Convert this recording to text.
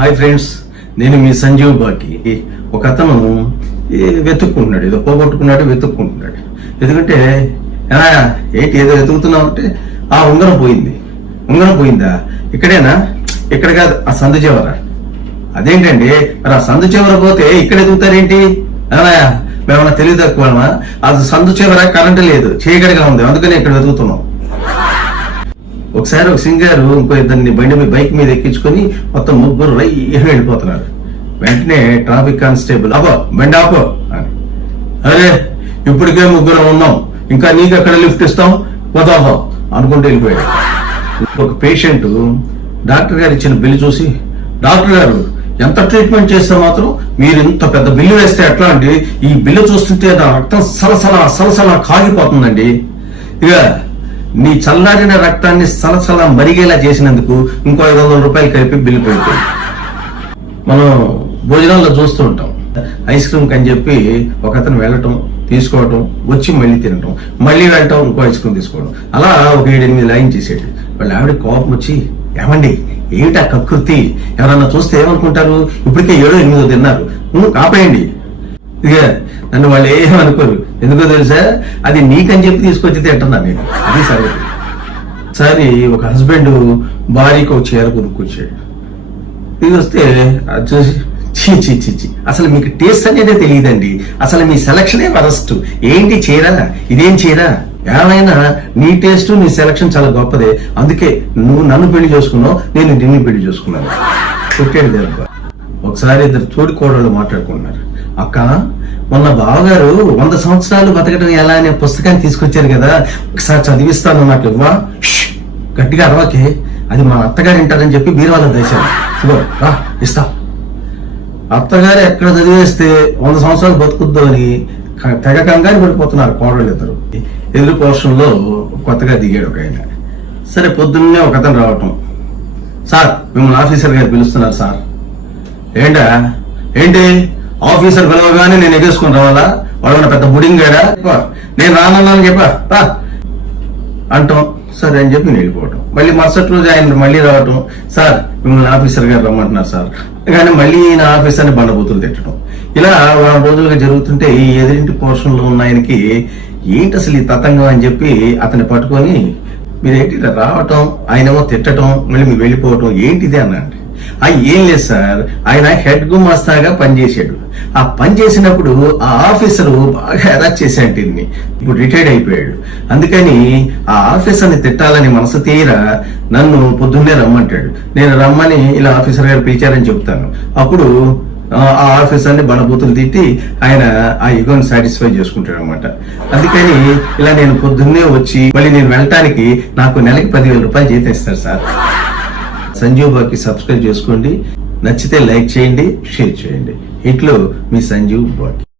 Hi friends, నేను మీ సంజీవ్ బాకి. ఒక అతను వెతుక్కుంటున్నాడు, ఏదో పోగొట్టుకున్నాడు, వెతుక్కుంటున్నాడు. ఎందుకంటే ఏంటి ఏదో వెతుకుతున్నావు అంటే ఉంగరం పోయింది. ఉంగరం పోయిందా? ఇక్కడేనా? ఇక్కడ కాదు, ఆ సందు చివర. అదేంటండి మరి ఆ సందు చివర పోతే ఇక్కడ ఎదుగుతారేంటి? మేమన్నా తెలివి తక్కువమా? అది సందు చివర కరెంటు లేదు, చీకటిగా ఉంది, అందుకని ఇక్కడ వెతుకుతున్నాం. ఒకసారి ఒక సింగారు ఇంకో ఇద్దరిని బైక్ మీద ఎక్కించుకొని మొత్తం ముగ్గురు రయ్యని వెళ్ళిపోతున్నారు. వెంటనే ట్రాఫిక్ కానిస్టేబుల్ అబ్బో బండి ఆపో అని. అరే ఇప్పటికే ముగ్గురు ఉన్నాం, ఇంకా నీకు ఎక్కడ లిఫ్ట్ ఇస్తాం, పోతాం అనుకుంటూ వెళ్ళిపోయాడు. ఒక పేషెంట్ డాక్టర్ గారు ఇచ్చిన బిల్లు చూసి, డాక్టర్ గారు ఎంత ట్రీట్మెంట్ చేస్తే మాత్రం మీరు ఇంత పెద్ద బిల్లు వేస్తే ఎట్లా అండి? ఈ బిల్లు చూస్తుంటే నా రక్తం సలసలా కాగిపోతుందండి. ఇక నీ చల్లారిన రక్తాన్ని సలసలా మరిగేలా చేసినందుకు ఇంకో 500 రూపాయలు కలిపి బిల్లు పెడతాయి. మనం భోజనాల్లో చూస్తూ ఉంటాం, ఐస్ క్రీమ్ అని చెప్పి ఒక అతను వెళ్ళటం, తీసుకోవటం, వచ్చి మళ్ళీ తినటం, మళ్ళీ వెళ్ళటం, ఇంకో ఐస్ క్రీమ్ తీసుకోవడం, అలా ఒక 7-8 లైన్ చేసేది. వాళ్ళ ఆవిడ కోపం వచ్చి, ఏమండి ఏమిటా కకృతి? ఎవరన్నా చూస్తే ఏమనుకుంటారు? ఇప్పటికే 7-8 తిన్నారు, కాపేయండి. ఇక నన్ను వాళ్ళు ఏమనుకోరు. ఎందుకో తెలుసా? అది నీకని చెప్పి తీసుకొచ్చి తింటున్నా నేను. అది సరే. ఒకసారి ఒక హస్బెండ్ భార్యకు ఒక చీర కొనుక్కొచ్చాడు. ఇది వస్తే అది చూసి చీ అసలు మీకు టేస్ట్ అనేదే తెలియదండి, అసలు మీ సెలక్షనే వరస్ట్. ఏంటి చీర, ఇదేం చీర? ఏమైనా నీ టేస్ట్ నీ సెలక్షన్ చాలా గొప్పదే, అందుకే నువ్వు నన్ను పెళ్లి చేసుకున్నావు, నేను నిన్ను పెళ్లి చేసుకున్నాను. కొట్టాడు దెబ్బ. ఒకసారి ఇద్దరు తోడి కోడళ్ళు మాట్లాడుకుంటున్నారు. అక్క, మొన్న బావగారు 100 సంవత్సరాలు బతకడం ఎలా అనే పుస్తకాన్ని తీసుకొచ్చారు కదా, ఒకసారి చదివిస్తాను నాకు ఇవ్వా. గట్టిగా అరవాకే, అది మా అత్తగారు వింటారని చెప్పి బీరువాలో దేశాను. ఇదిగో రా ఇస్తా. అత్తగారు ఎక్కడ చదివేస్తే 100 సంవత్సరాలు బతుకుద్దు అని తెగ కంగారు పడిపోతున్నారు కోడళ్ళు ఇద్దరు. ఎదురు పోర్షన్లో కొత్తగా దిగాడు ఒక ఆయన. సరే పొద్దున్నే ఒక అతను రావటం, సార్ మిమ్మల్ని ఆఫీసర్ గారు పిలుస్తున్నారు సార్. ఏంటి ఆఫీసర్ పిలవగానే నేను ఎగేసుకుని రావాలా? వాడు పెద్ద బుడింగాడా? నేను రానన్నాను చెప్పా అంటాం. సరే అని చెప్పి నేను వెళ్ళిపోవటం. మళ్ళీ మరుసటి రోజు ఆయన మళ్ళీ రావటం, సార్ మిమ్మల్ని ఆఫీసర్ గారు రమ్మంటున్నారు సార్. కానీ మళ్ళీ నా ఆఫీసర్ని బండబూతులు తిట్టడం. ఇలా 2 రోజులుగా జరుగుతుంటే ఈ ఎదురింటి పోర్షన్ లో ఉన్న ఆయనకి ఏంటి అసలు ఈ తతంగం అని చెప్పి అతన్ని పట్టుకొని, మీరేంటి రావటం, ఆయనేమో తిట్టడం, మళ్ళీ మీరు వెళ్ళిపోవటం, ఏంటిది అన్నాడు. ఏం లేదు సార్, ఆయన హెడ్ గుమాస్తాగా పనిచేశాడు. ఆ పని చేసినప్పుడు ఆ ఆఫీసరు బాగా హెరాస్ చేశాడు. ఇప్పుడు రిటైర్డ్ అయిపోయాడు. అందుకని ఆ ఆఫీసర్ని తిట్టాలని మనసు తీరా నన్ను పొద్దున్నే రమ్మంటాడు. నేను రమ్మని ఇలా ఆఫీసర్ గారు పిలిచారని చెప్తాను. అప్పుడు ఆ ఆఫీసర్ని బణబూతులు తిట్టి ఆయన ఆ ఈగోని సాటిస్ఫై చేసుకుంటాడు అనమాట. అందుకని ఇలా నేను పొద్దున్నే వచ్చి మళ్ళీ నేను వెళ్ళటానికి నాకు నెలకి 10,000 రూపాయలు జీతం ఇస్తారు సార్. సంజీవ్ బాకి సబ్స్క్రైబ్ చేసుకోండి, నచ్చితే లైక్ చేయండి, షేర్ చేయండి. ఇట్లో మీ సంజీవ్ బాకి.